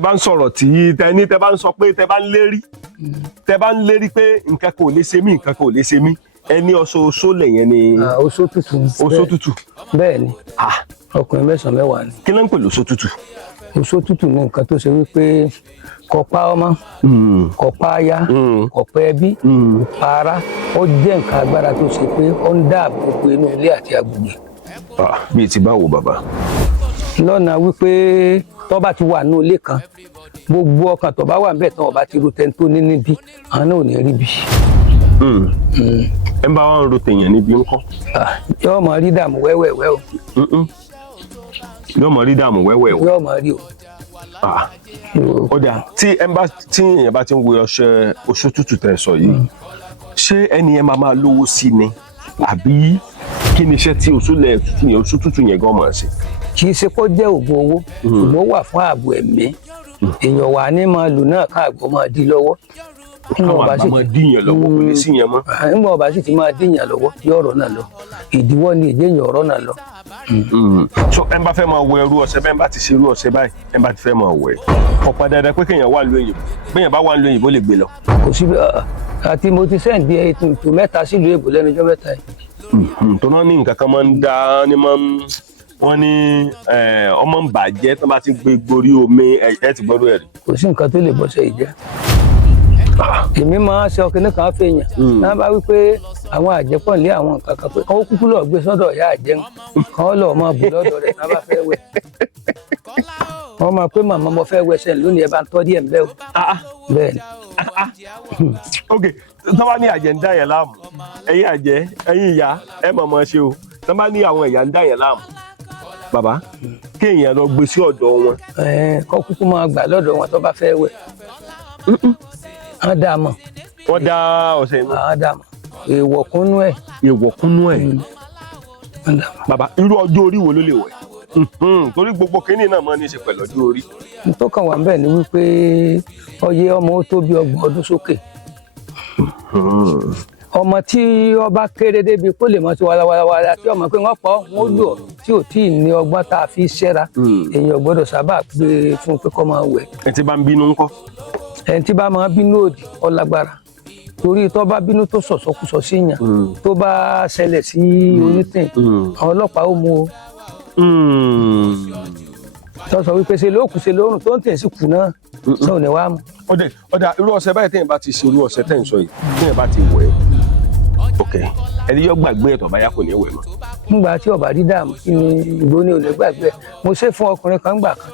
tẹ́ bá ń sọ̀rọ̀ tí tẹni tẹ́ bá ń sọ pé tẹ́ bá ń lérí pé nǹkan kò lè ṣe mí nǹkan kò lè ṣe mí ẹni oṣooṣo lẹ́yìn ni. oṣó tútù. oṣó tútù. bẹ́ẹ̀ ni ọkùnrin 9 mẹ́wàá ni. kí ló ń pè lóṣó tútù. oṣó tútù ní nǹkan tó ṣe wípé kò pa ọmọ kò pa aya kò pa ẹbí kò pa ara ó jẹ́ nǹkan agbára tó ṣe pé ó ń dáàbò bo inú ilé àti agbègbè. bíi ti báwo bàbá. lọ́nà wípé tó bá ti wà ní ilé kan gbogbo ọkàn tó bá wà níbẹ̀ tó bá ti ro tẹ́ni tó ní níbí àwọn náà ò ní rí bí. ẹ bá wọn ro tèèyàn níbi ńkọ́. yóò máa rí dààmú wẹ́wẹ́wẹ́ o. yóò máa rí dààmú wẹ́wẹ́wẹ́. yóò máa rí o. ó dà tí èèyàn bá ti ń wo ọṣẹ oṣó tútù tẹ́ sọ yìí ṣé ẹni ẹ máa lówó sí ni àbí kí ni iṣẹ́ tí oṣó tútù yẹn gan máa ṣe. kì í ṣe kó jẹ́ oògùn owó ṣùgbọ́n wà fún ààbò ẹ̀mí èèyàn wà ní máa lò náà káàgbọ́ máa dí lọ́wọ́. káwọn àgbà máa díyàn lọ́wọ́ kò lè sí yẹn mọ́. nígbà ọba sì ti máa díyàn lọ́wọ́ yóò ọ̀rọ̀ náà lọ ìdíwọ́ ni èjèèyàn ọ̀rọ̀ náà lọ. so ẹ bá fẹ́ máa wẹ irú ọṣẹ bẹ́ẹ̀ bá ti ṣe irú ọṣẹ báyìí ẹ bá ti fẹ́ máa wẹ̀ ọ̀pá dandan pé kéèyàn wà lóyìnbó béèyàn bá wà lóyìnbó lè gbé lọ. kò sí àti mo ti sẹ́ǹdì ètò 3 sílùú èbò lẹ́nu ọjọ́ mẹ́ta yìí. tó náà ní nǹkan kan máa ń dá ní máa ń wọ́n ní ọmọ ń bàjẹ́ tó bá ti gbé gborí omi ẹ ti gbọ́dọ̀ ẹ̀rí. kò sí nǹkan tó lè bọ́sẹ̀ yìí jẹ́. èmi máa ń ṣe ọkùnrin kan fèèyàn náà bá wí pé àwọn àjẹpọ̀ lé àwọn nǹkan kan pé kọ́ kúkú lọ́ọ́ gbé sọ́dọ̀ ìyá àjẹun kọ́ lọ́ọ́ máa bù lọ́dọ̀ rẹ̀ náà bá fẹ́ wẹ̀. wọ́n máa pé màmá mo fẹ́ wẹsẹ̀ lónìí ẹ bá ń tọ́ díẹ̀ ńbẹ́ o. bẹ́ẹ̀ ni. ok tó bá ní àjẹ́ ń dá yẹn láàmú ẹ̀yin àjẹ́ ẹ̀yin ìyá ẹ mọ̀mọ́ ṣe o tó bá ní àwọn ìyá ń dá yẹn láàmú bàbá kéèyàn lọ gbé sí ọ̀dọ̀ wọn. kọ́ kúkú máa gbà lọ́dọ̀ wọn tó bá fẹ́ wẹ̀. wọ́n dá a mọ̀. wọ́n dá ọ̀sẹ̀ inú. wọ́n dá a mọ̀ èèwọ̀ kúnnú ẹ̀. èèwọ̀ kúnnú ẹ̀. bàbá irú ọjọ́ orí wo ló lè wẹ̀. torí gbogbo kínní náà máa ń ní í ṣe pẹ̀lú ọjọ́ orí. tó kàn wá bẹ́ẹ̀ ni wípé ọyẹ ọmọ ó tó bí 30 ọdún sókè. ọmọ tí ọba kéré débi kó lè mọ sí wàlàwàlà tí ọmọ pé wọn pọ wọn lù ọ tí ò tí ì ní ọgbọ́n tá a fi ṣẹ́ra èèyàn gbọ́dọ̀ sábà gbé fún pé kó máa wẹ̀. ẹni tí bá ń bínú ńkọ́. ẹni tí bá máa bínú òdì ọlágbára torí tó bá bínú tó sọ̀sọ́kùsọ síyàn tó bá ṣẹlẹ̀ sí onítìn àwọn ọlọ́pàá ó mú o. tó sọ wípé ṣe ló kù ṣe lórùn tó ń tẹ̀ sí kù náà sọ ní wàá mú. ọ̀dà irú ọṣẹ báyìí téèyàn bá ti ṣe irú ọṣẹ tẹ̀ ń sọ yìí téèyàn bá ti wẹ̀ ok ẹni yóò gbàgbé ẹ̀tọ́ báyà kò ní wẹ̀ mọ́. nígbà tí ọba rí dààmú kí ni ìgbóni ò lè gbàgbé ẹ mo ṣe fún ọkùnrin kan gbà kan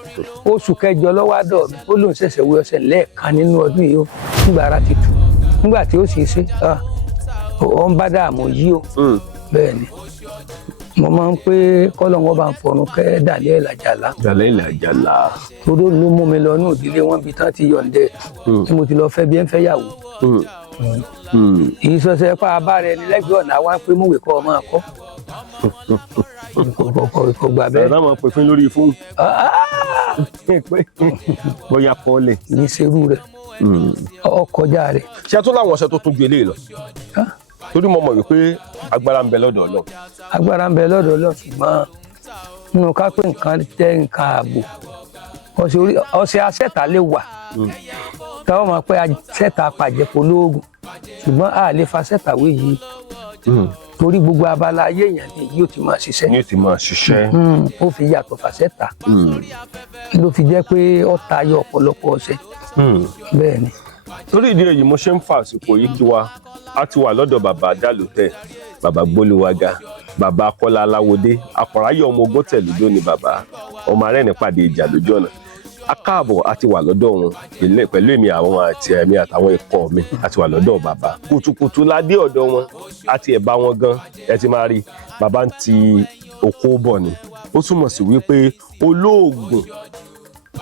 oṣù kẹjọ lọ́wọ́ àdọ̀ mi ó lóun ṣẹ̀ṣẹ̀ wẹ̀ ọṣẹ lẹ́ẹ̀kan nínú ọdún yìí ó nígbà ara ti tù nígbà tí ó sì ṣe ó ń bá dààmú yìí ó bẹ́ẹ̀ ni mo máa ń pé kọ́lọ̀ wọn bá ń fọ̀run kẹ́ Daniel Àjàlá. Daniel Àjàlá. torí ló mú mi lọ ní òdílé wọn bí tán ti yọ̀ǹdẹ̀ tí mo ti lọ fẹ́ bí ẹ ń fẹ́ yàwó. ìsọsẹ pa abá rẹ ní lẹ́gbẹ̀ẹ́ ọ̀nà wa pé múwèé kọ́ ọ máa kọ́. kò gbà bẹ́ẹ̀. ẹ̀rọ máa pè fún lórí fóònù. bóyá kọ́lẹ̀. ní serú rẹ̀ ọkọjá rẹ̀. ṣé a tún láwọn ọṣẹ tó tún ju eléyìí lọ. torí mo mọ̀ wípé agbára ń bẹ lọ́dọ̀ Ọlọ́run. agbára ń bẹ lọ́dọ̀ Ọlọ́run ṣùgbọ́n nínú ká pé nǹkan jẹ́ nǹkan ààbò ọṣẹ asẹ́ta lè wà táwọn máa pẹ́ asẹ́ta pàjẹ́pọ̀ lóògùn ṣùgbọ́n a lè fa asẹ́ta wé yìí torí gbogbo abala ayé èèyàn ni yóò ti máa ṣiṣẹ́. yóò ti máa ṣiṣẹ́. ó fi yàtọ̀ fàṣẹ́ta ló fi jẹ́ pé ó tayọ ọ̀pọ̀lọpọ̀ ọṣẹ. bẹ́ẹ̀ ni. torí ìdí èyí mo ṣe ń fa àsìkò yìí kí wa a ti wà lọ́dọ̀ bàbá Dálùtẹ̀ bàbá Gbólúwàgà bàbá Kọ́lá Aláwọdé àkọ̀ráyè ọmọ ogótẹ̀ lójó ni bàbá ọmọ arẹ́ni pàdé ìjà lójú ọ̀nà akáàbọ̀ a ti wà lọ́dọ̀ wọn pẹ̀lú èmi àwọn àti ẹ̀mí àtàwọn ikọ̀ mi a ti wà lọ́dọ̀ bàbá kùtùkùtù la dé ọ̀dọ̀ wọn àti ẹ̀ bá wọn gan ẹ ti máa rí bàbá ń ti oko bọ̀ ni ó túmọ̀ sí wípé olóògùn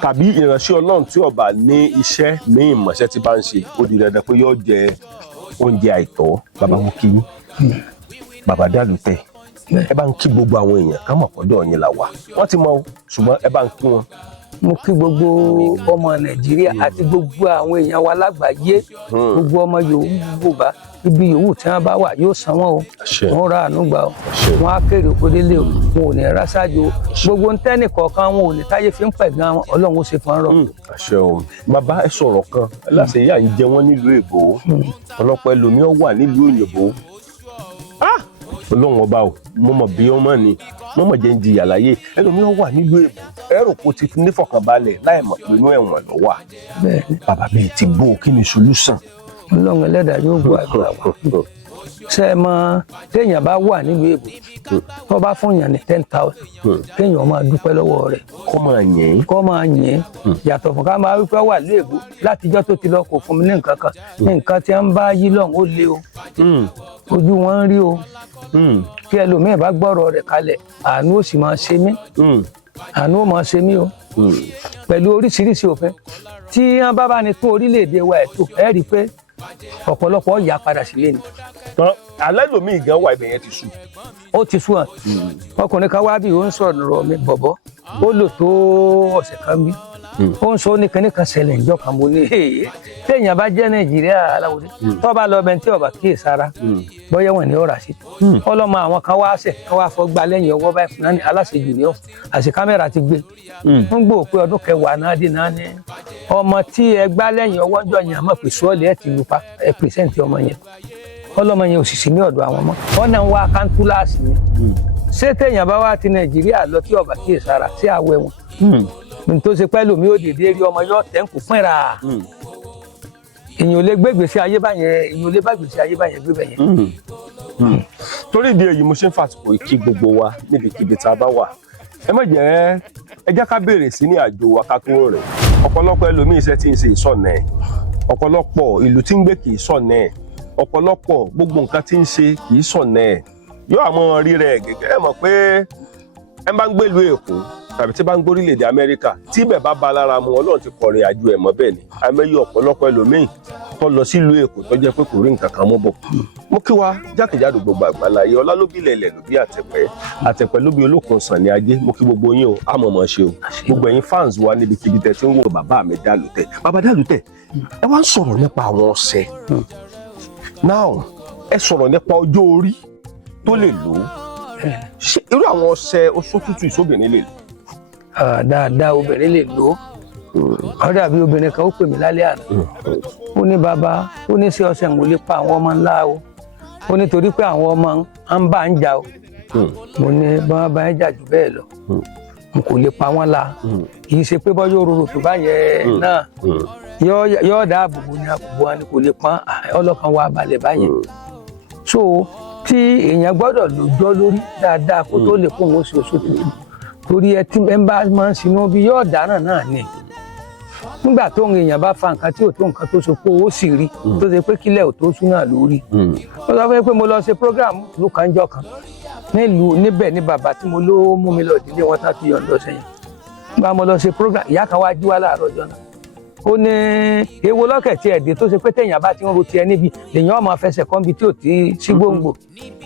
tàbí ìránṣẹ́ Ọlọ́run tí ó bá ní iṣẹ́ ní ìmọ̀ṣẹ́ tí bá ń ṣe ó di dandan pé yóò jẹ oúnjẹ àìtọ́ bàbá wọn kí bàbá Dálùtẹ̀ ẹ bá ń kí gbogbo àwọn èèyàn ká mọ̀ pọ́dọ̀ yín là wà wọ́n ti mọ̀ ṣùgbọ́n ẹ bá ń kí wọn. mo kí gbogbo ọmọ Nàìjíríà àti gbogbo àwọn èèyàn wa lágbàáyé gbogbo ọmọ Yorùbá ibi yòówù tí wọ́n bá wà yóò san wọ́n o wọ́n ra àánú gbà o wọ́n á kéré oko délé o wọn ò ní rásájú o gbogbo ń tẹ́nì kọ̀ọ̀kan wọn ò ní táyé fi ń pẹ̀ gan Ọlọ́run ó ṣe fún rọ. àṣẹ o bàbá ẹ sọ̀rọ̀ kan láṣẹ yà ń jẹ wọ́n nílùú èbó ọ̀pọ̀lọpọ̀ ẹlòmíràn wà nílùú òyìnbó Ọlọ́run ọba o mo mọ̀ bí ọmọ ni mo mọ̀ jẹ́ ń jìyà láyé ẹlòmíràn wà nílùú èbó ẹrù kò ti nífọ̀kànbalẹ̀ láì mọ̀ pé inú ẹ̀wọ̀n ló wà bàbá bíi ti gbó kí ni solution. Ọlọ́run ẹlẹ́dàá yóò gbọ́ àdúrà wa ṣe é mọ téèyàn bá wà nílùú èbó tó bá fún yàn ní 10,000 téèyàn máa dúpẹ́ lọ́wọ́ rẹ̀ kó máa yìn yàtọ̀ fún ká máa wípé wà nílùú èbó látijọ́ tó ti lọ kò fún mi ní nǹkan kan ní nǹkan tí wọ́n bá yí lọ́hùn ó lé o ojú wọn ń rí o kí ẹlòmíín bá gbọ́rọ̀ rẹ̀ kalẹ̀ àánú ó sì máa ṣe mí àánú ó máa ṣe mí o pẹ̀lú oríṣiríṣi òfin tí wọ́n bá ní tún orílẹ̀-èdè wa ẹ̀ tó ẹ̀ rí i pé ọ̀pọ̀lọpọ̀ yà padà sílé ni. alẹ́ lomi gan wà ibẹ̀ yẹn ti sú. ó ti sú hàn ọkùnrin kan wá bí ó ń sọ̀rọ̀ mi bọ̀bọ̀ ó lò tó ọ̀sẹ̀ kan bí ó ń sọ ní kíní kan ṣẹlẹ̀ ìjọ kan mo ní téèyàn bá jẹ́ Nàìjíríà aláwòdì tó bá lọ bẹntí ọba kíyè sára bóyá wọn ni ó rà sí ọlọ́mọ àwọn kan wá ṣẹ̀ kan wá fọ́ gba lẹ́yìn ọwọ́ báyìí fún aláṣejù ni ó àṣẹ kámẹ́rà ti gbé ń gbọ́ pé ọdún kẹwàá náà dín náà ní ọmọ tí ẹ gbá lẹ́yìn ọwọ́ jọ yẹn àmọ́ pé sọ́ọ̀lì ẹ ti lu pa ẹ pèsèǹtì ọmọ yẹn ọlọ́mọ yẹn òṣìṣẹ́ ní ọ̀dọ̀ àwọn ọmọ wọn náà ń wá kántúláàsì ni ṣé téèyàn bá wá ti Nàìjíríà lọ tí ọba kíyè sára sí àwẹ̀ wọn tó ṣe pẹ́ lómi ó dèdè rí ọmọ yóò tẹ̀ ń kó fúnra èèyàn ò lè gbé gbèsè ayé báyẹn èèyàn ò lè bá gbèsè ayé báyẹn gbé bẹ̀yẹn. torí ìdí èyí mo ṣe ń fàsìkò kí gbogbo wa níbikíbi tá a bá wà ẹ jẹ́ ká bẹ̀rẹ̀ sí ní àjò wa ká tó rìn ọ̀pọ̀lọpọ̀ ẹlòmíì iṣẹ́ tí ń ṣe ìsọ̀nà ẹ̀ ọ̀pọ̀lọpọ̀ ìlú tí ń gbé kì í sọ̀nà ẹ̀ ọ̀pọ̀lọpọ̀ gbogbo nǹkan tí ń ṣe kì í sọ̀nà ẹ̀ yóò àmọ́ rí rẹ̀ gẹ́gẹ́ ẹ mọ̀ pé ẹ bá ń gbèlú Èkó tàbí tí bá ń gbórílẹ̀-èdè Amẹ́ríkà tí ibẹ̀ bá ba lára mu Ọlọ́run ti kọrin àjò ẹ̀ mọ́ bẹ́ẹ̀ ni àmẹ́yẹ ọ̀pọ̀lọpọ̀ ẹlòmíì tó lọ sílùú Èkó tó jẹ́ pé kò rí nǹkan kan mú bọ̀. mo kí wa jákèjádò gbogbo àgbáláyé ọlá ló bí ilẹ̀ ló bí àtẹ̀pẹ́ ló bí olókun sàn ní ajé mo kí gbogbo yín o àmọ̀mọ̀ ṣe o gbogbo ẹ̀yin fans wa níbikíbi tẹ́ ti ń wò bàbá mi Dálùtẹ̀ bàbá Dálùtẹ̀ ẹ wá ń sọ̀rọ̀ nípa àwọn ọṣẹ now ẹ sọ̀rọ̀ nípa ọjọ́ orí tó lè lò ó ṣé irú àwọn ọṣẹ oṣó tútù ìsóbìnrin lè lò. dáadáa obìnrin lè lò ó ó dàbí obìnrin kan ó pè mí lálẹ́ àná ó ní bàbá ó ní sí ọṣẹ ń lè pa àwọn ọmọ ńlá o ó nítorí pé àwọn ọmọ ń bá ń jà o mo ní bá bá ń jà jù bẹ́ẹ̀ lọ n kò lè pa wọ́n la kì í ṣe pé bọ́ yóò rorò tó bá yẹn náà yóò dáàbò bò ní àbùbò wa ni kò lè pọ́n ọlọ́kan wa balẹ̀ báyẹn so tí èèyàn gbọ́dọ̀ lójọ́ lórí dáadáa kó tó lè kó òun ṣe oṣù tuntun torí ẹ tí ẹ bá máa ń sinú bí yóò dáràn náà ni nígbà tó ń èèyàn bá fa nǹkan tí ò tó nǹkan tó so kó o sì rí tó ṣe pé kílẹ̀ ò tó sún náà lórí ó sọ fún mi pé mo lọ ṣe program ìlú kanjọ kan nílùú níbẹ̀ ní bàbá tí mo ló mú mi lọ ìdílé wọn tá ti yọ̀ǹdọ̀ sẹ́yìn nígbà mo lọ ṣe program ìyá kan wá jí wá láàárọ̀ ọjọ́ náà ó ní ewo lọ́kẹ̀ tí ẹ̀dẹ̀ tó ṣe pé téèyàn bá ti ń ro tiẹ̀ níbi lèèyàn máa fẹsẹ̀ kan bí tí ò ti sí gbòǹgbò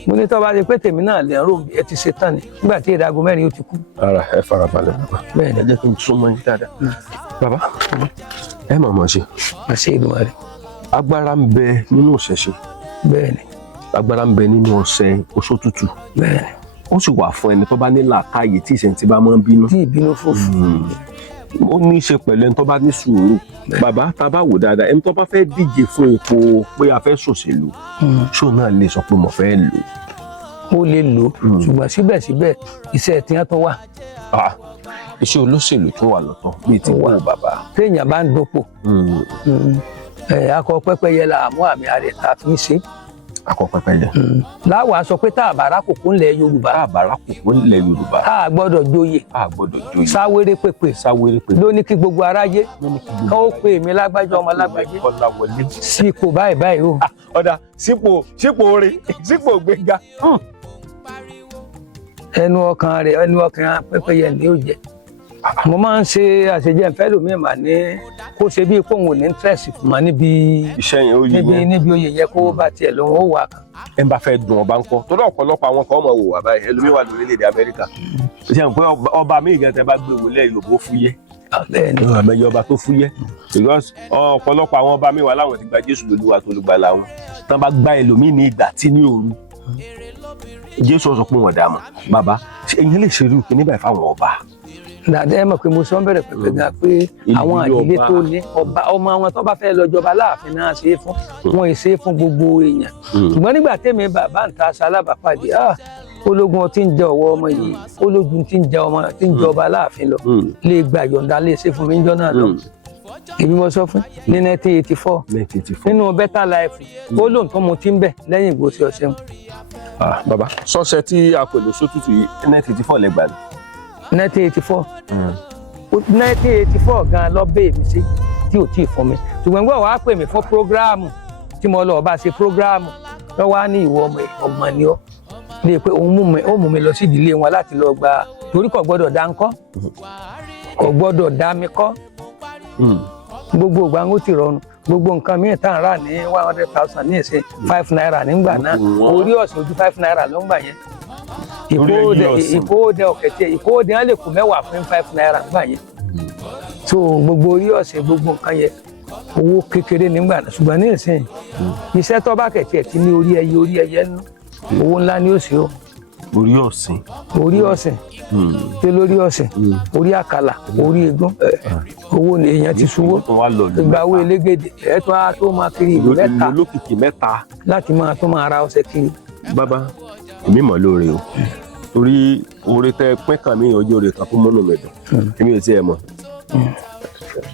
mo ní tó bá ṣe pé tèmi náà lè ń rò ẹ ti ṣe tán ni nígbà tí ìdágo mẹ́rin ó ti kú. ara ẹ farabalẹ̀ bàbá bẹ́ẹ̀ ni ẹ jẹ́ kí n súnmọ́ yín dáadáa bàbá ẹ mọ̀ mọ̀ ṣe. má ṣe ìlú wa rẹ. agbára ń bẹ nínú ìṣẹ̀ṣe. bẹ́ẹ̀ ni. agbára ń bẹ nínú ọṣẹ oṣó tútù. bẹ́ẹ̀ ni. ó sì wà fún ẹni tó bá ní làákàyè tí ìṣẹ̀ntì bá máa ń bínú. tí ìbínú fòfò. ó ní í ṣe pẹ̀lú ẹni tó bá ní sùúrù. bàbá tá a bá wò dáadáa ẹni tó bá fẹ́ díje fún ipò pé a fẹ́ ṣòṣèlú ṣó náà lè sọ pé mo fẹ́ lò. ó lè lò ṣùgbọ́n síbẹ̀síbẹ̀ iṣẹ́ tí wọ́n tún wà. iṣẹ́ olóṣèlú tó wà lọ́tọ̀ bíi ti wà bàbá. téèyàn bá ń dopò akọ pẹ́pẹ́yẹ la mú àmì àrẹ tá a fi ń ṣe. akọ pẹ́pẹ́yẹ. láwa sọ pé tá a bára kòkó ńlẹ̀ Yorùbá. tá a bára kòkó ńlẹ̀ Yorùbá. a gbọ́dọ̀ joyè. a gbọ́dọ̀ joyè. sáwéré pépè. sáwéré pépè. ló ní kí gbogbo aráyé. kán ó pè mí lágbájá ọmọ lágbájé. Kọ́láwọlé. sípò báyìí báyìí o. ọ̀dà sípò orin sípò gbéga. ẹnu ọkàn pẹ́pẹ́yẹ ni ó jẹ. mo máa ń ṣe àṣejẹ ìfẹ́ lómi mà ní kó ṣe bí kóun ò ní interest fún ma níbi iṣẹ́ yẹn ó yé yẹn níbi oyè yẹn kó bá tiẹ̀ lòun ó wà kan. ẹ bá fẹ́ dùn ọba ńkọ́ torí ọ̀pọ̀lọpọ̀ àwọn kan máa wò wá báyìí ẹlòmíín wà lórílẹ̀‐èdè Amẹ́ríkà ṣe ń pẹ́ ọba mi ìgbà tẹ́ bá gbé wọlé ìlòbó fúyẹ́ bẹ́ẹ̀ ni àmẹ́yẹ ọba tó fúyẹ́ because ọ̀pọ̀lọpọ̀ àwọn ọba mi wà láwọn ti gba Jésù lólúwa tó lùgbàlà wọn tán bá gba ẹlòmíì ní ìgbà tí ní òru Jésù sọ pé wọn dà mọ́ bàbá ẹ̀yin lè ṣerú kí níbẹ̀ fáwọn ọba. dàdá ẹ mọ̀ pé mo sọ ń bẹ̀rẹ̀ pẹ̀pẹ̀ gan pé àwọn àdílé tó ní ọmọ wọn tó bá fẹ́ lọ jọba láàfin náà ṣe é fún wọn ì ṣe é fún gbogbo èèyàn ṣùgbọ́n nígbà tèmi bàbá ń ta alábàápàdé ológun tí ń jẹ ọwọ́ ọmọ yìí ológun tí ń jẹ ọmọ tí ń jọba láàfin lọ lè gba ìyọ̀ǹda lè ṣe fún mi níjọ́ náà lọ èmi mo sọ fún ní 1984 nínú Better Life ó lóun tó mo ti ń bẹ̀ lẹ́yìn Ìgbòsí Ọ̀ṣẹ́un. bàbá sọ́sẹ̀ tí a pè lọ sótútù yìí 1984 lẹ́gbàá ni. 1984 1984 gan lọ bẹ́ẹ̀ mi sí tí ò tí ì fún mi ṣùgbọ́n gbọ́ wàá pè mí fún prógráàmù tí mo lọ bá ṣe prógráàmù lọ́wọ́ á ní ìwọ ọmọ ni ọ́ lè pé ó mú mi lọ sí ìdílé wọn láti lọ gba torí kò gbọ́dọ̀ dá ń kọ́ kò gbọ́dọ̀ dá mi kọ́ gbogbo ìgbà ń ó ti rọrùn gbogbo nǹkan míì tá à ń rà ní 100,000 ní ìsìn 5 naira nígbà náà orí ọ̀sẹ̀ ojú 5 naira ló ń gbà yẹn ìkóòdẹ ọ̀kẹ́tẹ̀ ìkóòdẹ á lè kó mẹ́wàá fún 5 naira nígbà yẹn so gbogbo orí ọ̀sẹ̀ gbogbo nǹkan yẹn owó kékeré nígbà náà ṣùgbọ́n ní ìsìn iṣẹ́ tó bá kẹ̀kẹ́ ti ní orí ẹyẹ nú owó ńlá ni ó sì ó orí ọ̀sìn tí lórí ọ̀sìn orí àkàlà orí egbọn owó ni èèyàn ti ṣúwó ìgbà owó elégèdè ẹ̀tọ́ á tó máa kiri ìlú mẹ́ta láti máa tó máa ra ọṣẹ kiri. bàbá èmi mọ̀ lóore o torí oore tẹ pín kàn mí ojú oore kan fún mọ́nà mẹ́dùn èmi ò tiẹ̀ mọ̀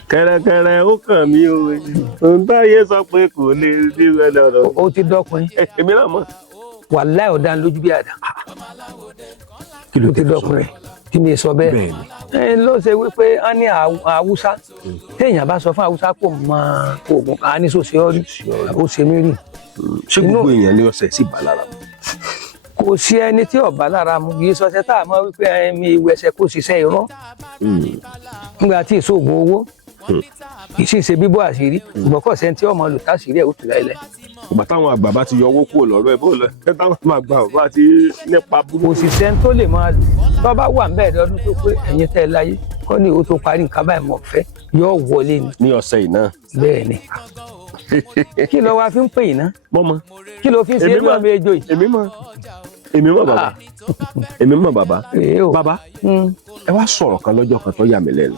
kẹrẹkẹrẹ ó kàn mí o ohun táyé sọ pé kò lè rí rẹ lọ́rọ̀. ó ti dọ́kun èmi náà mọ̀. wàláhì ọ̀dà lójú bí àdá ó ti dọ́kun rẹ̀ tí mi sọ bẹ́ẹ̀ ló ṣe wípé a ní Haúsá téèyàn bá sọ fún Haúsá kò mọ oògùn kan á ní sòsì ọrí ó ṣe mí rí. ṣé gbogbo èèyàn ní ọ̀sẹ̀ sì bá lára mu. kò sí ẹni tí ọba lára mu kì í sọ ṣe tá a mọ̀ wípé mi ìwẹsẹ kò ṣiṣẹ́ irọ́ nígbà tí ìṣòògùn owó kì í sì ṣe bíbọ́ àṣírí ìgbọ́kọ̀ sẹ́ńtì ọmọ lò táṣírí ẹ̀ ó tù láìlẹ̀. ìgbà táwọn àgbà bá ti yọ owó kúrò lọ́rọ̀ ẹ̀ bó lọ ẹ táwọn máa gbà ọ̀ bá ti nípa burú. òṣìṣẹ́ tó lè máa lò tó bá wà ń bẹ̀rẹ̀ ọdún tó pé ẹ̀yin tẹ́ ẹ láyé kọ́ ni ó tó parí nǹkan báyìí mọ̀ fẹ́ yóò wọlé ni. ní ọ̀sẹ̀ yìí náà. bẹ́ẹ̀ ni kí ló wá fi ń pè yín ná. mọ́mọ́ kí ló fi ń ṣe é lọ́mọ ejò yìí. èmi mọ̀ bàbá bàbá ẹ wá sọ̀rọ̀ kan lọ́jọ́ kan tó yà mí lẹ́nu.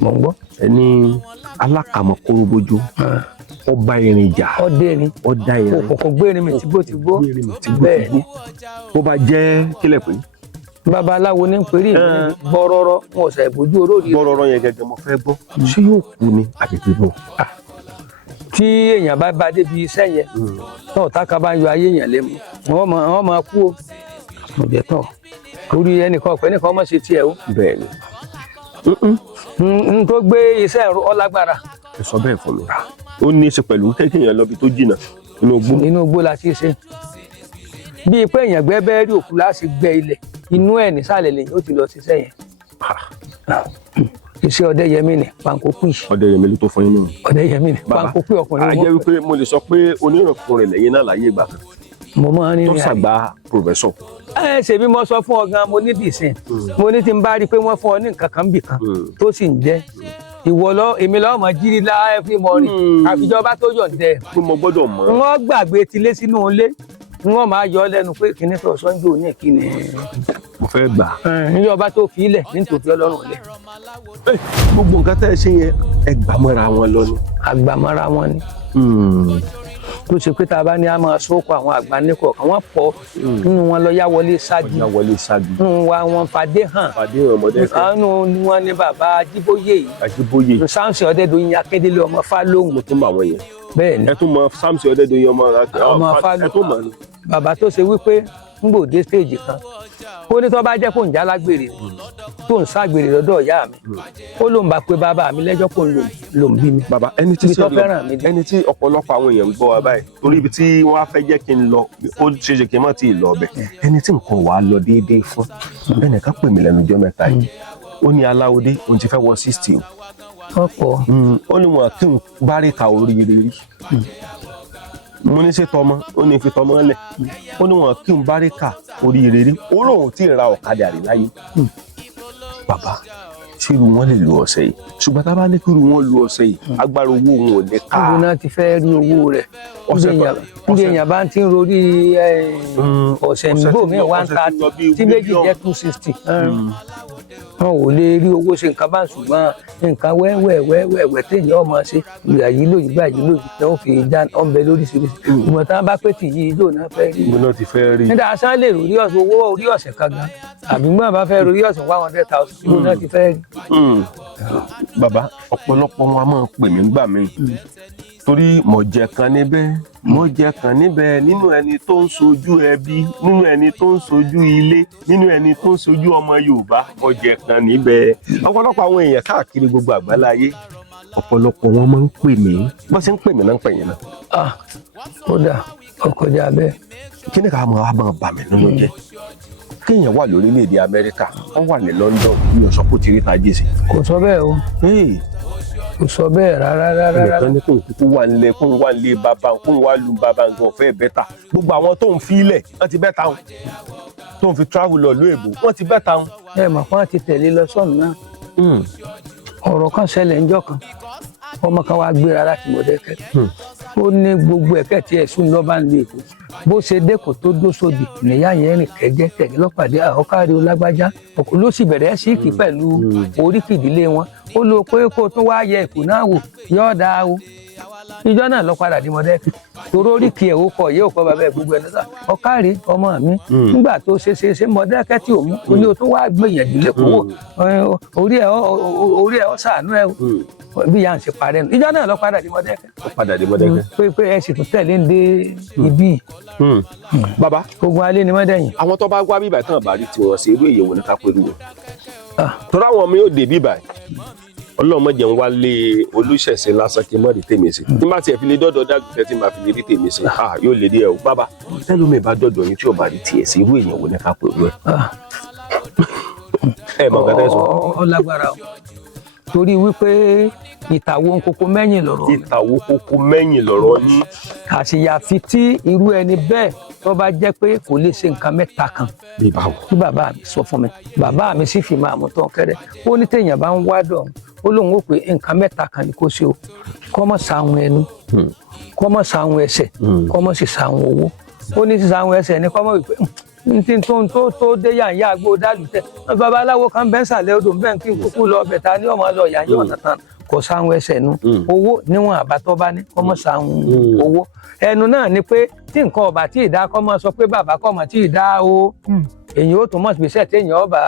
mọ̀ ń gbọ́. ẹ ní alákàmọ́ kóróbójú ọba irin jà ọdá irin òkùnkùn gbérin mi tí bó ti gbó bẹ́ẹ̀ ni bó bá jẹ́ kílẹ̀ pé. babaláwo ní péré ìlú gbọ́rọ́rọ́ wọn ò sà ìbòjú olórí. gbọ́rọ́rọ́ yẹn gẹ́gẹ́ mo fẹ́ gbọ́ ṣé yóò kú ni àbí bíbọ̀. tí èèyàn bá débi iṣẹ́ yẹn náà táka bá ń yọ ayé èèyàn lẹ́mu wọ́n máa kú o ọ̀jẹ̀ tán orí ẹnìkan ọ̀pẹ nìkan ọmọ ṣe tiẹ̀ o. bẹ́ẹ̀ ni. n tó gbé iṣẹ́ ọlágbára. ẹ sọ bẹ́ẹ̀ fún mi ó ní í ṣe pẹ̀lú kéèyàn lọ bí tó jìnnà inú igbó la ti ṣe bíi pé èèyàn gbẹ́ bẹ́ẹ̀ rí òkú láti gbẹ́ ilẹ̀ inú ẹ̀ nísàlẹ̀ lẹ́yìn ó ti lọ ṣiṣẹ́ yẹn. iṣẹ́ Ọdẹ́yẹmí ni Pankokú yìí. Ọdẹ́yẹmí ló tó fún yín nù. Ọdẹ́yẹmí ni Pankokú ọkùnrin. a jẹ́ wípé mo lè sọ pé onírànkùnrin lẹ́yìn náà láyé ìgbà kan. mo máa ń ní tó ṣàgbà pòfẹ́sọ̀. ṣèbí mo sọ fún ọ gan mo ní dìísìn mo ní tí n bá rí i pé wọ́n fún ọ ní nǹkan kan bì kan tó sì ń jẹ́ ìwọ lọ èmi lọ́wọ́ mọ jírí láì fi mọ rí àfijọba tó yọ̀ǹdẹ. pé mo gbọ́dọ̀ mọ̀. wọ́n gbàgbé tilé sínú ilé wọ́n máa yọ ọ lẹ́nu pé kíní tó sọ́njú ní kíní. mo fẹ́ gbà. níjọba tó fi ilẹ̀ nítorí ọlọ́run lẹ̀. gbogbo nǹkan tẹ́ ẹ ṣe yẹn ẹ gbàmọ́ra wọn lọ ni. àgbàmọ́ra wọn ni. tó ṣe pé tá a bá ní a máa sóko àwọn àgbà níkọ̀ọ̀kan wọ́n pọ̀ nínú wọn lọ Yáwọlé Ságì nínú wa wọn Fàdé hàn nínú wọn ní bàbá Ajíbóyè Samson Ọdẹ́dọ̀yìn Akédélé ọmọ Fálóhùn. mo tún bá wọn yẹn. bẹ́ẹ̀ ni ẹ tún mọ Samson Ọdẹ́dọ̀yìn ọmọ Fálóhùn. ẹ tún mọ ni. bàbá tó ṣe wípé ń gbòde stéèjì kan ó ní tó bá jẹ́ kó ń jálágbèrè tó ń ságbèrè lọ́dọ̀ ìyá mi ó ló ń bá pé bàbá mi lẹ́jọ́ kó ń lò ń bí mi. bàbá ẹni tí ọ̀pọ̀lọpọ̀ àwọn èèyàn ń gbọ́ wa báyìí torí ibi tí wọ́n á fẹ́ jẹ́ kí n lọ ó ṣe é ṣe kí n má ti lọ ọbẹ̀ ẹni tí nǹkan wàá lọ déédéé fún ẹnìkan pè mí lẹ́nu ọjọ́ mẹ́ta yìí ó ní Aláwọdé òun ti fẹ́ wọ 60 ọ̀pọ̀ ó ní wọn kí n báríkà oríire rí mo ní ṣe tọmọ ó ní fi tọmọ lẹ ó ní wọn kí n báríkà oríire rí ó lóun tí ì ra ọ̀kadà rí láyé. bàbá ṣírú wọn lè lo ọ̀sẹ̀ yìí ṣùgbọ́n tá a bá ní kírú wọn lo ọ̀sẹ̀ yìí agbára owó wọn ò lè ká. níbi náà ti fẹ́ rí owó rẹ̀ níbi èèyàn bá ti ń rorí ọ̀sẹ̀ nígbò míì 130 tí méjì jẹ́ 260 wọn ò lè rí owó ṣe nǹkan bá ṣùgbọ́n nǹkan wẹ́wẹ́wẹ́wẹ́ téèyàn ọmọ ṣe ìgbà yìí lòyìn gbà yìí lòyìn tí wọ́n fi já ọ̀nbẹ lóríṣiríṣi ìmọ̀ tí wọ́n bá pè tì yìí lò náà fẹ́ rí. ìmọ̀ náà ti fẹ́ rí. nígbà asán lè rí owó orí ọ̀sẹ̀ kan gan àbí gbọ́n bá fẹ́ rí ọ̀sẹ̀ 100,000 ìmọ̀ náà ti fẹ́ rí. bàbá ọ̀pọ̀lọpọ̀ wọn a máa ń pè mí gbà mí torí mọ̀jẹ̀ kan níbẹ̀ nínú ẹni tó ń sojú ẹbí nínú ẹni tó ń sojú ilé nínú ẹni tó ń sojú ọmọ Yorùbá mọ̀jẹ̀ kan níbẹ̀. ọ̀pọ̀lọpọ̀ àwọn èèyàn káàkiri gbogbo àgbáláyé ọ̀pọ̀lọpọ̀ wọn máa ń pè mí bó ṣe ń pè mí náà ń pè yín náà. kódà ọkọjà bẹ́ẹ̀. kí ni ká máa bà mí nínú jẹ́ kéèyàn wà lórílẹ̀‐èdè Amẹ́ríkà wọ́n wà ní London ní ọ̀sán kò ti rí tajé sí. kò sọ bẹ́ẹ̀ o kò sọ bẹ́ẹ̀ rárá. ẹnìkan ní kó wà nílé bàbá kó wà lu bàbá nǹkan ọ̀fẹ́ bẹ́tà gbogbo àwọn tó ń filẹ̀ wọ́n ti bẹ́tà wọn tó ń fi travel lọ lóò èbó wọ́n ti bẹ́tà wọn. ẹ mọ̀ fún àti tẹ̀lé lọ sọ́ọ̀nù náà ọ̀rọ̀ kan ṣẹlẹ̀ ńjọ́ kan ọmọ kan wá gbéra láti Mọ̀dákẹ́kẹ́ ó ní gbogbo ẹ̀kẹ́ tí ẹ̀sùn lọ́ba ń lé èkó bó ṣe dẹ́kun tó dó sódì nìyá yẹn rìn kẹ́gẹ́ lọ́pàdé ọ̀kárí olágbájá ọkọ̀ ló sì bẹ̀rẹ̀ síkì pẹ̀lú oríkì ìdílé wọn ó lo pé kó tó wá yẹ èkó náà wò yóò dáa o ìjọ náà lọ padà di Mọ̀dákẹ́kẹ́ torí oríkì ẹ̀ ó kọ̀ yé òkọ́ bàbá ẹ̀ gbogbo ẹ̀ lọ́sà ọ̀kárí ọmọ mi nígbà tó ṣe Mọ̀dákẹ́kẹ́ tí òun ó ní o tó wá gbìyànjú lẹ́kọ̀ọ́ orí ẹ̀ ó ṣàánú ẹ̀ bí yà ń ṣe parẹ́ nù ìjọ náà lọ padà di Mọ̀dákẹ́kẹ́ pé ẹ sì tún tẹ̀lé ń dé ibi. bàbá ogun alẹ́ ni mọ́dẹ̀yìn. àwọn tó bá wá bíbà tán àbárí tí wọ́n ṣe irú ìyẹ̀wò ní kápẹ́rù wọn. torí àwọn mi ò dé bíbà Ọlọ́run má jẹ́ ń wá lé Olúṣẹ̀ṣẹ̀ lásán kí n má rí tèmi sí. tí n bá tiẹ̀ fi lè dọ́dọ̀ Dálùtẹ́ tí n bá fi lè rí tèmi sí yóò lè rí ẹ̀ o. bàbá tẹ́lómi bá dọ́dọ̀ yín tí ò bá rí tiẹ̀ sí irú ìyẹ̀wò ní kápẹ́rù ẹ̀. ẹ mọ̀ gàdá ẹ̀ sọ. ọlágbára o torí wípé ìtàwó kókó mẹ́yìn lọ̀rọ̀. ìtàwó kókó mẹ́yìn lọ̀rọ̀ ní. àṣeyàfi tí irú ẹni bẹ́ẹ̀ tó bá jẹ́ pé kò lè ṣe nǹkan mẹ́ta kan. bí báwo. tí bàbá mi sọ fún mi bàbá mi sì fi máa mú tán kẹrẹ ó ní téèyàn bá ń wá dọ̀ ó lóun ó pé nǹkan mẹ́ta kan ni kó ṣe o kó má ṣàwọn ẹnu kó má ṣàwọn ẹsẹ̀ kó má sì ṣàwọn owó ó ní sì ṣàwọn ẹsẹ̀ ní kó má wípé ntí tó dé yàǹyà àgbo Dálùtẹ́ babaláwo kan bẹ́ẹ̀ sàlẹ̀ odò bẹ́ẹ̀ kí n kúkú lọ ọbẹ̀ ta ní ọmọ lọ yàǹyà ọ̀nà tán kò sáwọn ẹsẹ̀ nu owó níwọ̀n àbátọ́ bá ní kọ́ mọ́ sáwọn owó ẹnu náà ni pé tí nǹkan ọba tí ì dá kọ́ mọ́ sọ pé bàbá kọ́ mọ́ tí ì dá o èyí ó tún mọ̀ síbi tí èèyàn ọba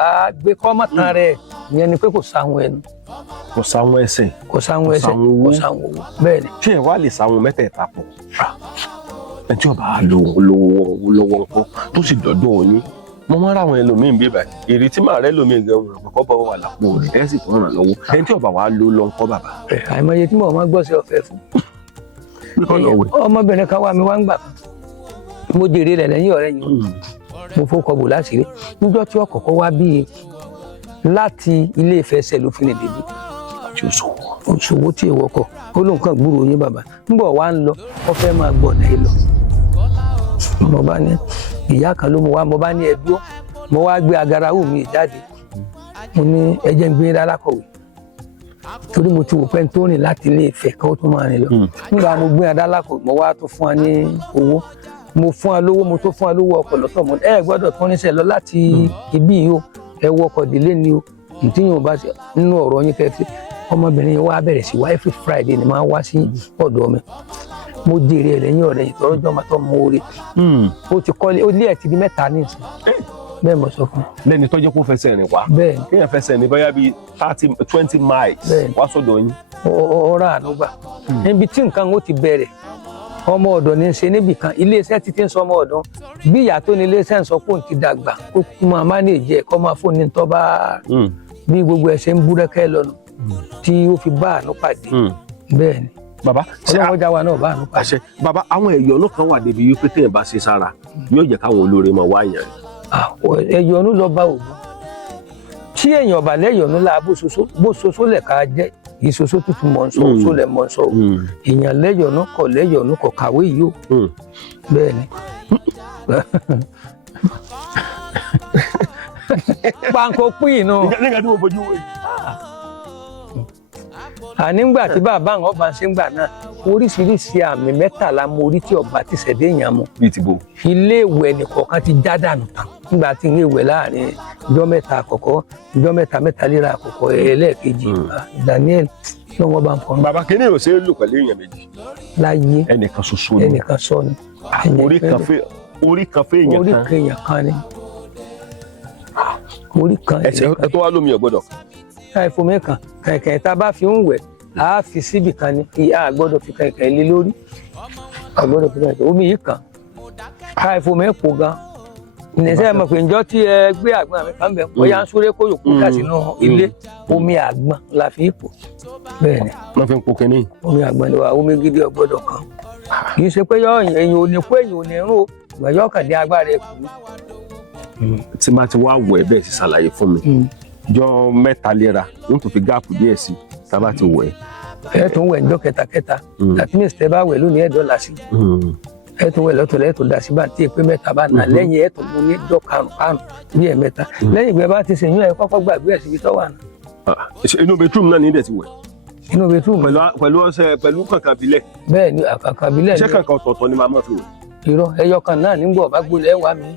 gbé kọ́ mọ́ tán rẹ̀ ìyẹn ni pé kò sáwọn ẹnu kò sáwọn ẹsẹ̀ kò sáwọn ẹsẹ̀ kò sáwọn owó bẹ́ẹ̀ ni. ṣé ẹ wá lè sáwọn mẹ́tẹ̀ẹ̀ta pọ̀ ẹni tí ọba lówó lọ́wọ́ ńkọ́ tó sì dọ́dọ̀ yín mo máa ń ra àwọn ẹlòmíín bí báyìí ìrètí máa rẹ lómi gan ọ̀rọ̀ kọ́kọ́ bá wà lápò rẹ̀ ẹ̀ sì tó ràn lọ́wọ́ ẹni tí ọba wa ló lọ ńkọ́ bàbá. àìmọye tí mo máa gbọ́ sí ọ̀fẹ́ fún ọmọbìnrin kan wà mí wá ń gbà kan mo jèrè rẹ̀ lẹ́yìn ọ̀rẹ́ yìí mo fọkọ̀ bò láṣìírí níjọ́ tí ọkọ̀ọ̀kọ̀ wá bíi láti Ilé Ifẹ̀ Ṣẹ̀lúfin débi òṣòwò tí èèwọ̀ kọ̀ ó lóun kàn gbúròó yín bàbá nígbà wá ń lọ wọ́n fẹ́ máa gbọ̀ náà lọ mo bá ní ìyá kan ló mú wá mo bá ní ẹdúró mo wá gbé agarawu mi jáde mo ní ẹjẹ ń gbé lálákọ̀wé torí mo ti wò pé tó rìn láti Ilé Ifẹ̀ kan ó tún máa rìn lọ nígbà mo gbé adálákọ̀wé mo wá tó fún wa ní owó mo fún wa lówó mo tó fún wa lówó ọkọ̀ lọ́tọ̀ mo ẹ gbọ́dọ̀ tó níṣẹ́ lọ láti ibí yìí o ẹ wọ ọkọ̀ délé ni o ntí yóò bá ṣe nínú ọ̀rọ̀ yín kẹfì ọmọbìnrin yẹn wá bẹ̀rẹ̀ sí wá every Friday ni máa wá sí ọ̀dọ̀ mi mo jèrè ẹ lẹ́yìn ọ̀rẹ́ ìtọ́jọ́ máa tọ́ mọ orí ó ti kọ́lé ó lé ẹ̀ ti di mẹ́ta ní ìsìn bẹ́ẹ̀ mo sọ fún un. lẹ́ni tọ́jú kó fẹsẹ̀ rìn wá bẹ́ẹ̀ kéèyàn fẹsẹ̀ rìn bóyá bíi 20 miles wá sọ́dọ̀ yín. ọ̀rọ̀ ànúgbà níbi tí nǹkan ó ti bẹ̀rẹ̀ ọmọ ọ̀dọ̀ ní í ṣe níbì kan iléeṣẹ́ títí ń sọ ọmọ ọ̀dọ̀ bí ìyá tó ní iléeṣẹ́ ń sọ pé òun ti dàgbà kó máa mánéèjì ẹ̀ kó máa fún ní tọ́ bá bí gbogbo ẹ̀ ṣe ń búrẹ́kẹ́ lọ́nà tí ó fi bá àánú pàdé bẹ́ẹ̀ ni bàbá ọlọ́run ọjà wa náà bá àánú pàdé. àṣẹ bàbá àwọn ẹ̀yọ́nú kan wà débi wípé téèyàn bá ṣe sára yóò jẹ́ káwọn olóore máa wá yàn. ẹ̀yọ́nú lọ bá òògùn tí èèyàn bá lẹ́yọ̀nú la bó soso lẹ̀ ká jẹ́ ìsoso tútù mọ̀ ń sọ òṣò lẹ̀ mọ̀ ń sọ èèyàn lẹ́yọ̀nú kọ̀ lẹ́yọ̀nú kọ̀ kàwé yìí o bẹ́ẹ̀ ni. panko pín inú. nígbà tí mo fojú wò yìí. Ànígbà tí bàbá àwọn ọba ṣe ń gbà náà oríṣiríṣi àmì 13 mo rí tí ọba ti ṣẹ̀dé èèyàn mu. bíi ti bo. Ilé ìwẹ̀ nìkọ̀ọ̀kan ti já dànù tán nígbà tí ilé ìwẹ̀ láàrin ìjọ mẹ́ta àkọ́kọ́ ìjọ mẹ́ta léra àkọ́kọ́ ẹlẹ́ẹ̀kejì Daniel ló wọ́n bá ń fọ́n. bàbá kínní ò ṣe é lò pẹ̀lú èèyàn méjì. láyé ẹnìkan ṣoṣo ni. ẹnìkan sọ ni. orí kan fẹ́ orí èèyàn kan. èèyàn kan ni. orí kan ẹsẹ̀ ẹ tó wá lómi ọ̀gbọ́dọ̀. káìfò mẹ́kan kẹ̀kẹ́ tá a bá fi ń wẹ̀ á fi síbì kan ni ìyá àgbọ́dọ̀ fi kẹ̀kẹ́ lé lórí àgbọ́dọ̀ fi kẹ̀kẹ́ omi yìí kan káìfò mẹ́pò gan ìnẹsẹ mọ̀ pé ǹjọ́ tí ẹ gbé àgbọn mi kan bẹ bóyá ń súré kó yòókù dà sínú ilé omi àgbọn la fi pò bẹ́ẹ̀ ni. wọ́n fi ń po kínní. omi àgbọn ni wà omi gidi ọ̀gbọ́dọ̀ kan kì í ṣe pé yọ èyàn ò ní kó èyàn ò ní rún o ìgbà yọ kàn dé agbára ẹ kù. tí máa ti wá wọ̀ ẹ́ bẹ́ẹ̀ sì ṣàlàyé fún mi jọ 3 léra n tó fi gáàpù díẹ̀ sí tá a bá ti wọ̀ ẹ́. ẹ tún wẹ̀ ǹjọ́ kẹta àti ní ìsìtẹ́ bá wẹ̀ lónìí $1 sí ẹ tún wẹ̀ lọ́tọ̀ lẹ́tọ̀ dà sí bá ti pé 3 bá nà lẹ́yìn ẹ tún mú ní ìjọ 5 bí ẹ̀mẹ́ta lẹ́yìn ìgbẹ́ bá ti sèyún ẹ kọ́kọ́ gbàgbé ẹ̀ síbi tó wà náà. inú bedroom náà ní ìdẹ̀ ti wẹ̀. inú bedroom pẹ̀lú ọṣẹ pẹ̀lú kankan bílẹ̀. bẹ́ẹ̀ ni àkàkàn bílẹ̀ ni. iṣẹ́ kankan ọ̀tọ̀ọ̀tọ̀ ni màá mọ̀ fi wẹ̀. irọ́ ẹyọ kan náà nígbà bá gbólẹ̀ wá mi.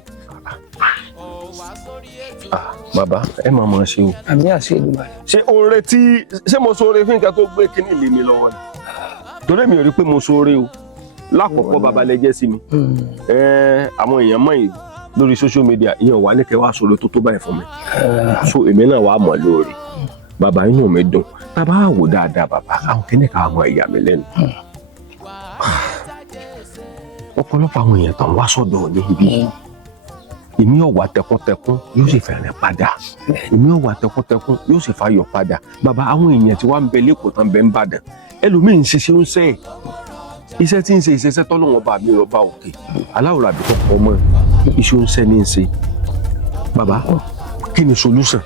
bàbá ẹ máa máa ṣe o. àmì àṣẹ ìdùnnú. ṣé mo sọ̀rọ̀ fún nǹkan tó gbé kínní lé mi lọ́wọ́ ni torí mi ò rí pé mo sọ̀rọ̀ o lákọ̀ọ́kọ́ bàbá lẹ jẹ́ sí mi àwọn èèyàn mọ̀ yìí lórí social media ìyẹn wà ní kẹwàá sọ̀rọ̀ tó báyìí fún mi so èmi náà wàá mọ̀ lórí bàbá inú mi dùn bàbá wò dáadáa bàbá àwọn kínní ká àwọn ìyá mi lẹ́nu ọ̀pọ̀lọpọ̀ àwọn èèyàn tó ń wá sọ́dọ̀ níbí èmi ò wá tẹkuntẹkun yóò sì fẹ̀rẹ̀ padà èmi ò wá tẹkuntẹkun yóò sì fayọ̀ padà bàbá àwọn èèyàn tí wàá ń bẹ lẹ́kọ̀ọ́ tán bẹ ń bàdàn ẹlòmíì ń ṣiṣẹ́ ń sẹ́ẹ̀ iṣẹ́ tí ń ṣe iṣẹ́ tọ́lọ́wọ́n bá mi lọ́ba òkè aláwòrán àbíkọ́ kọ́ mọ́ iṣẹ́ ń ṣẹ́ ní ń ṣe bàbá kí ni solution.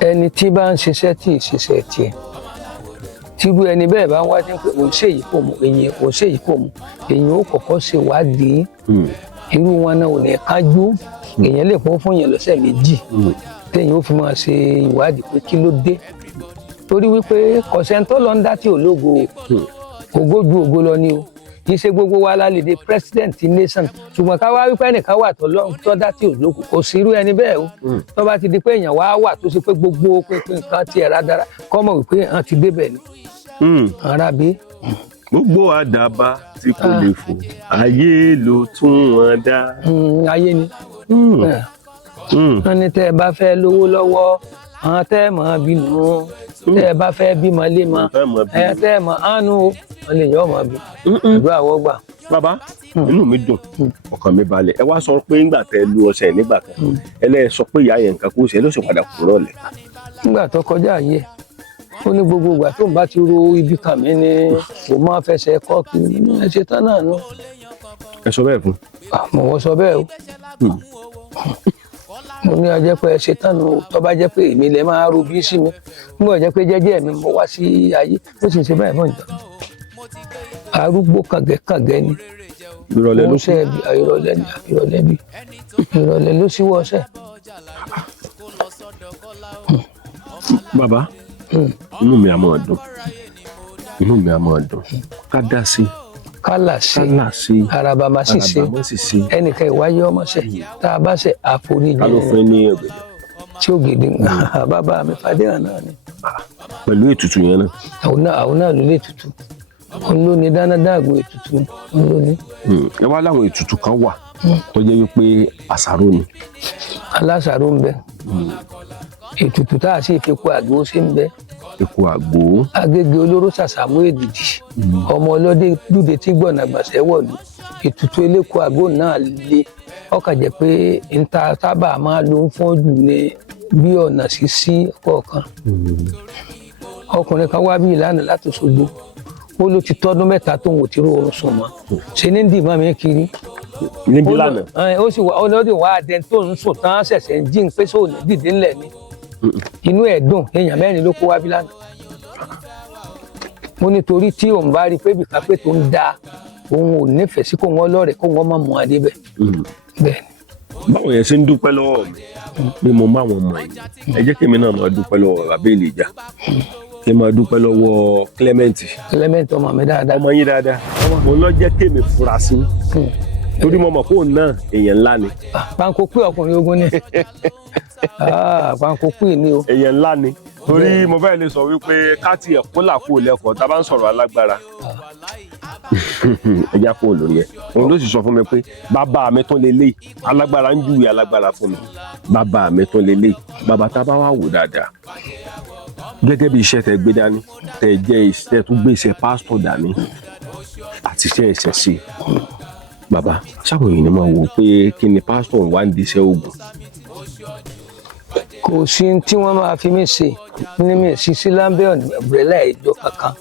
ẹni tí bá ń ṣiṣẹ́ tí ì ṣiṣẹ́ tiẹ̀ tírú ẹni bẹ́ẹ̀ bá wá dín pé òun ṣe èyí kò mú èyí kò ṣe èyí kò mú èyí ó kọ́kọ́ ṣèwádìí irú wọn náà ò ní kájú èyàn lè pọ́n fún yẹn lọ́sẹ̀ 2 téèyàn ó fi máa ṣe ìwádìí pé kí ló dé torí wípé kọ̀sẹ́ńtọ́ lọ ń dá tí ológo ògo ju ògo lọ ni o kì í ṣe gbogbo wa la lè dé president nation ṣùgbọ́n ká wá wípé ẹnìkan wà tó dá tí ológo kò sí irú ẹni bẹ́ẹ̀ o tó bá ti di pé èèyàn wá wà tó ṣe pé gbogbo pínpín nǹkan tiẹ̀ rádára kọ́ mọ̀ wípé hàn ti débẹ̀ ni ara bí. gbogbo àdàbà tí kò lè fò ayé ló tún wọn dá. ayé ni wọ́n ní tẹ́ ẹ bá fẹ́ lówó lọ́wọ́ àwọn tẹ́ ẹ mọ̀ bínú tẹ́ ẹ bá fẹ́ bímọ lé mọ ẹ tẹ́ ẹ mọ̀ ánú o wọ́n lè yọ ọmọ bí àdúrà wọ́n gbà. bàbá inú mi dùn ọkàn mi balẹ̀ ẹ wá sọ pé ńgbà tẹ́ lu ọṣẹ nígbà kan ẹlẹ́yẹ sọ pé ìyá yẹn nǹkan kó ṣe ló sì padà kúrò lẹ̀. nígbà tó kọjá yẹ ó ní gbogbo ìgbà tó ń bá ti ro ibi kan mi ni kò máa fẹsẹ̀ kọ́ kí ẹ ṣe tán náà nù. ẹ sọ bẹ́ẹ̀ fún. àmọ́ wọ́n sọ bẹ́ẹ̀ o mo ní ọjọ́ pé ẹ ṣe tán nù tó bá jẹ́ pé èmi lè máa ro bí sí mi nígbà jẹ́ pé jẹ́jẹ́ mi mo wá sí ayé ó sì ń ṣe báyìí fún ìjọba arúgbó kàngẹ́kàngẹ́ ni ìrọ̀lẹ́ ló ṣe ìrọ̀lẹ́ ló síwọ́ ọṣẹ́. bàbá inú mi á máa dùn ká dá sí kálà sí araba máa sì ṣe ẹnìkan ìwáyé ọmọ ṣe tá a bá ṣe àforíjì ká ló fún ní ọ̀gẹ̀dẹ̀ tí ó gèdè bàbá mi Fadéhàn náà ni. pẹ̀lú ètùtù yẹn náà. àwọn náà ló lè tutù òun ló ní dánadáàgbò ètùtù òun ló ní. ẹ wá láwọn ètùtù kan wà tó jẹ́ wípé àṣàrò ni. aláṣàrò ń bẹ ètùtù tá a sì fi kó àgbo sí ń bẹ. epo àgbo. agége olóró ṣàṣàmú èdìdì ọmọ ọlọ́dẹ dúdé tí gbọ̀nà gbàṣẹ́ wọ̀lú ètùtù eléko àgbo náà le ọkàn jẹ́ pé níta sábà máa lo ń fọ́n jù ní bí ọ̀nà sí ọ̀kan. ọkùnrin kan wá bí ìlànà láti Òṣogbo ó ló ti tọ́dún 3 tóun ò ti rí oorun sùn mọ́ ṣe ní dì mọ́ mi kiri. níbi lánàá. ó sì wá ọlọ́dẹ wá adẹ́n tó ń sùn tán ṣẹ̀ṣẹ̀ ń jí ń pé sóòlù dìde ńlẹ̀ ni inú ẹ̀ dùn èèyàn 4 ló kó wá bí lánàá. mo nítorí tí òun bá rí i pé bìkan pé tó ń da òun ò nífẹ̀ẹ́ sí kó wọ́n lọ́rẹ̀ẹ́ kó wọ́n má mú adé bẹ́ẹ̀. bẹ́ẹ̀ ni. báwọn yẹn ṣe ń dúpẹ́ lọ́wọ́ mi pé mo má wọn mọ̀ yìí ẹ jẹ́ kí èmi náà máa dúpẹ́ lọ́wọ́ bàbá Èlíjà kí n máa dúpẹ́ lọ́wọ́ Clement ọmọ mi dáadáa. ọmọ yín dáadáa òun lọ jẹ́ kémi fura sí torí mo mọ̀ pé òun náà èèyàn ńlá ni. Panko pé ọkùnrin ogun ni panko pé ni o. èèyàn ńlá ni torí mo fẹ́ lè sọ wípé káàtì ẹ̀kọ́ làkó lẹ́kọ̀ọ́ tá a bá ń sọ̀rọ̀ alágbára ẹja kó lórí ẹ òun ló sì sọ fún mi pé bàbá mi tún lélẹ̀ alágbára ń júwe alágbára fún mi bàbá mi tún lélẹ̀ bàbá tá a bá wà wò dáadáa gẹ́gẹ́ bí iṣẹ́ tẹ gbé dání tẹ jẹ́ iṣẹ́ tó gbé iṣẹ́ pásítọ̀ dání àti iṣẹ́ ìṣẹ̀ṣe bàbá sábà yìí ni mo wò pé kí ni pásítọ̀ ń wá ń di iṣẹ́ oògùn. kò sí tí wọ́n máa fi mí ṣe ní mi ṣíṣí lábẹ́ ọ̀brẹ́là ìjọ kankan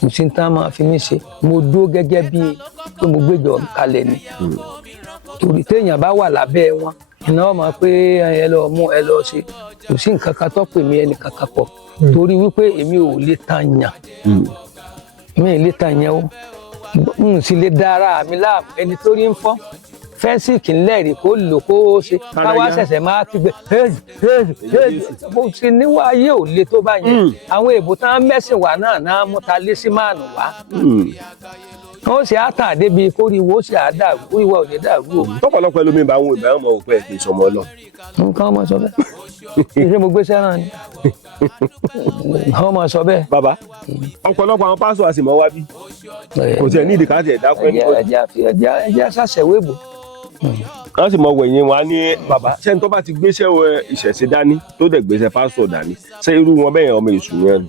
kò sí tí wọ́n máa fi mí ṣe mo dúró gẹ́gẹ́ bí pé mo gbéjọ kalẹ̀ ni torí téèyàn bá wà lábẹ́ wọn iná wọn máa pé ẹ lọ mú ẹ lọ ṣe kò sí nǹkan kan tó pè mí ẹnì kankan pọ̀ torí wípé èmi ò lè tàn yàn mi ò lè tàn yàn o n sì lè dá ara mi láàmú ẹni tó rí ń fọ́ fẹ́ǹsì kì í lẹ́rìí kó lò kó ṣe káwá ṣẹ̀ṣẹ̀ máa kígbe bó ṣe níwá ayé ò le tó bá yẹn àwọn èèbò tán mẹ́sìn wà náà mú ta lé sí máàlù wá wọ́n ṣe àtàn débi kórìíwó ṣe àdàrú kórìíwó ò ní dàrú o. tọ́pọ̀lọpọ̀ ẹlòmíín bá àwọn ìgbà ọmọ òpó ẹ̀ kì í sọmọ lọ. nǹkan ọmọ sọ bẹ́ẹ̀ ìṣe mo gbé sẹ́ràn ni nǹkan ọmọ sọ bẹ́ẹ̀. bàbá ọ̀pọ̀lọpọ̀ àwọn pásítọ̀ àsìmọ́ wá bí kò tiẹ̀ ní ìdíkàtì ẹ̀dá fún ẹni. ẹjẹ́ ṣàṣẹ̀wé bò. wọ́n sì mọ wẹ̀yìn wa ní bàbá sẹ́ni tó bá ti gbéṣẹ́ ìṣẹ̀ṣe dání tó dẹ̀ gbéṣẹ́ pásítọ̀ dání ṣé irú wọn bẹ́ẹ̀ ọmọ èṣù yẹn ni.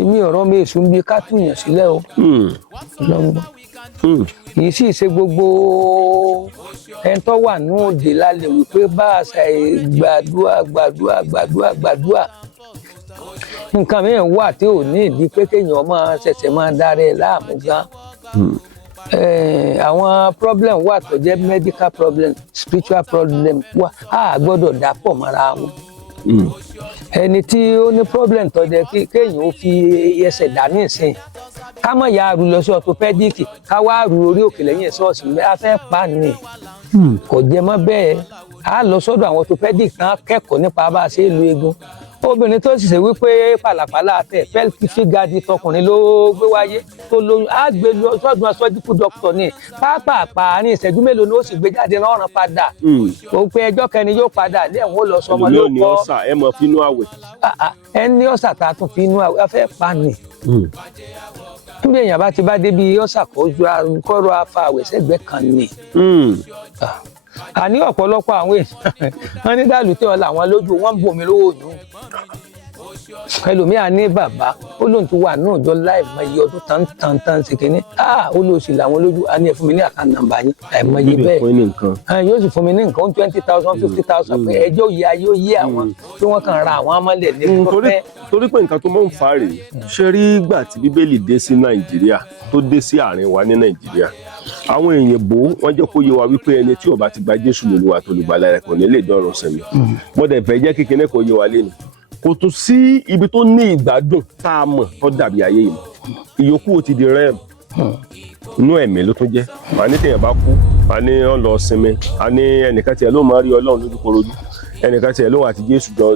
èmi ọ̀rọ̀ mi èṣù ń bi ká túyàn sílẹ̀ o lọ́gbọ́n kì í sì ṣe gbogbo ẹni tó wà ní òde lálẹ́ wípé bá a ṣe gbàdúrà nǹkan mìíràn wà tí ò ní ìdí pé kéèyàn máa ṣẹ̀ṣẹ̀ máa dára ẹ̀ láàmú gan àwọn problem wà tó jẹ́ medical problem spiritual problem wà á gbọ́dọ̀ dàpọ̀ mọ́ra wọn ẹni tí ó ní problem tó jẹ́ kéèyàn ó fi ẹsẹ̀ dání ìsìn ká mọ̀ ya àrùn lọ sí orthopedic ká wá àrùn orí òkè lẹ́yìn ṣọ́ọ̀ṣì a fẹ́ pa ni kò jẹ́ mọ́ bẹ́ẹ̀ á lọ sọ́dọ̀ àwọn orthopedic kan kẹ́kọ̀ọ́ nípa bá a ṣe é lu eegun obìnrin tó sì ṣe wípé pàlàpàlà tẹ pẹ́ẹ́lí fígàdì tọkùnrin ló gbé wáyé tó lóyún á gbé lọ sọ́dún aṣọ́jíkù dókítà ní pápápá ní ìṣẹ́jú mélòó ni ó sì gbé jáde náà rán padà òun pé ẹjọ́ kẹni yóò padà ní ẹ̀wọ̀n lọ sọmọ ló kọ́ ẹni ọ̀sà ẹ mọ̀ fínú àwẹ̀. ẹni ọ̀sà tá a tún fi inú àwẹ̀ afẹ́ pa ni níbi èèyàn bá ti bá débi ọ̀sà kọ́rọ̀ afa àwẹ̀ sẹ́gbẹ́ kan ni àní ọ̀pọ̀lọpọ̀ àwọn èèyàn wọn ní dàlùtẹ́ ọ̀la àwọn lójú wọn ń bomi lówó òdù ẹlòmíà ní bàbá ó lóun ti wà náà jọ láì mọ iye ọdún tán sí kínní ó lóun sì làwọn lójú a ní ẹ fún mi ní àkáǹtì nàmbà yín láì mọ iye bẹ́ẹ̀ yóò sì fún mi ní nǹkan 20,000 50,000 pé ẹjọ́ yìí ayé ó yé àwọn tí wọ́n kàn ra àwọn amálẹ̀ ní pípẹ́. torí pé nǹkan tó máa ń fa rèé ṣe rí ìgbà tí bíbélì dé sí nàìjíríà tó dé sí àárín wa ní nàìjíríà àwọn èèyàn bò wọ́n jẹ́ kó yé wa wípé ẹni tí ó bá ti gba jésù lólúwa tó lùgbàlà rẹ̀ kò ní lè dọ̀run sẹ̀mí mo dẹ̀ fẹ́ jẹ́ kékeré kó yé wa lẹ́nu kò tún sí ibi tó ní ìgbádùn tá a mọ̀ tó dàbí ayé yìí ìyókù ó ti di rẹ́ẹ̀mù inú ẹ̀mí ló tún jẹ́ wà ní tèèyàn bá kú wà ní ọ̀ lọ sinmi wà ní ẹnìkan tiẹ̀ ló máa rí ọlọ́run lójúkorojú ẹnìkan tiẹ̀ lóun àti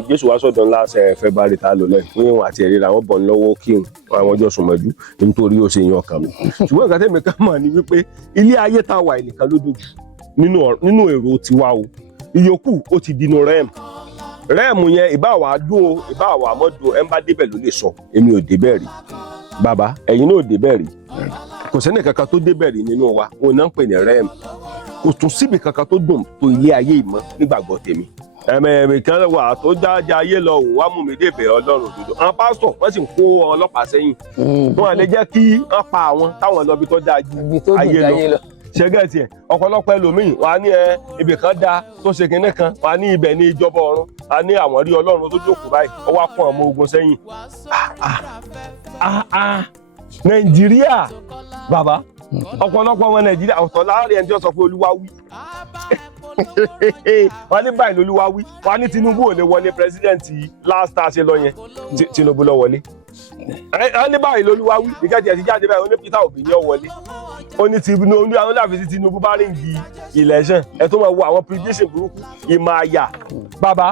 jésù wá sọ̀dọ̀ ńlá ṣe February tá a lò lẹ́yìn fún ìwọ̀n àti ẹ̀rí làwọn bọ̀ lọ́wọ́ kírun àwọn ọjọ́ sùnmọ́jú nítorí ó ṣe yan ọkàn mi ṣùgbọ́n nǹkan tẹ̀mí ká mọ̀ ni wípé ilé ayé tá a wà nìkan ló dojú nínú èrò tiwa o ìyókù ó ti dínú rẹ́ẹ̀mù yẹn ìbá wà dùn o ìbá wà mọ́ dùn ẹ̀ ń bá débẹ̀ ló lè sọ èmi ò débẹ̀ rí bàbá ẹ̀yin náà ò débẹ̀ rí kò sẹ́ni kankan tó débẹ̀ rí nínú wa òun náà ń pè ní rẹ́ẹ̀mù kò tún síbi kankan tó dùn tó ilé ayé ìmọ̀ nígbàgbọ́ tèmi ẹ̀mẹ̀ẹ̀mẹ̀ kan wà tó jáde ayé lọ wò wá mú mi débẹ̀ ọlọ́run òdodo àwọn pásítọ̀ wọ́n sì ń kó ọlọ́pàá sẹ́yìn wọn lè jẹ́ kí wọ́n pa àwọn táwọn lọ bí tó dáa ju ayé lọ ṣẹ́gẹ́ tiẹ̀ ọ̀pọ̀lọpọ̀ ẹlòmíì wà ní ibì kan dá tó ṣe kinní kan wà ní ibẹ̀ ní ìjọba ọ̀run wà ní àwọn rí ọlọ́run tó jókòó báyìí ó wá kún ọmọ ogun sẹ́yìn. nàìjíríà bàbá ọ̀pọ̀lọpọ̀ ọmọ nàìjíríà ọ̀tọ̀ láàrin ẹni tí wọ́n sọ pé olúwa wí wọ́n ní báyìí lolúwa wí wọ́n ní Tinubu ò lè wọlé pírẹsidẹ́ǹtì last tá a ṣe lọ yẹn Tinubu lọ wọlé wọ́n ní báyìí lolúwa wí ìkẹ́jì ẹ̀ ti jáde báyìí wọ́n ní Peter Obi ní ó wọlé ó ní Tinubu àwọn dàbí tí Tinubu bá ríǹgì election ẹ tó máa wo àwọn prediction burúkú ìmọ̀ àyà bàbá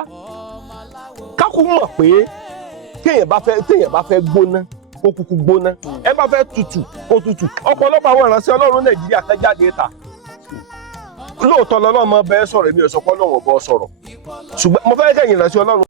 kákú mọ̀ pé téèyàn bá fẹ́ gbóná kó kúkú gbóná ẹ bá fẹ́ tutù kó tutù ọ̀pọ̀lọpọ̀ àwọn ìránṣẹ́ Ọlọ́run Nàìjíríà kan jáde ta lóòótọ́ lọ́lọ́mọ bẹ́ẹ̀ sọ̀rọ̀ èmi ò sọ pé Ọlọ́run bọ́ sọ̀rọ̀ ṣùgbọ́n mo fẹ́ kẹ́yìn ìránṣẹ́ Ọlọ́run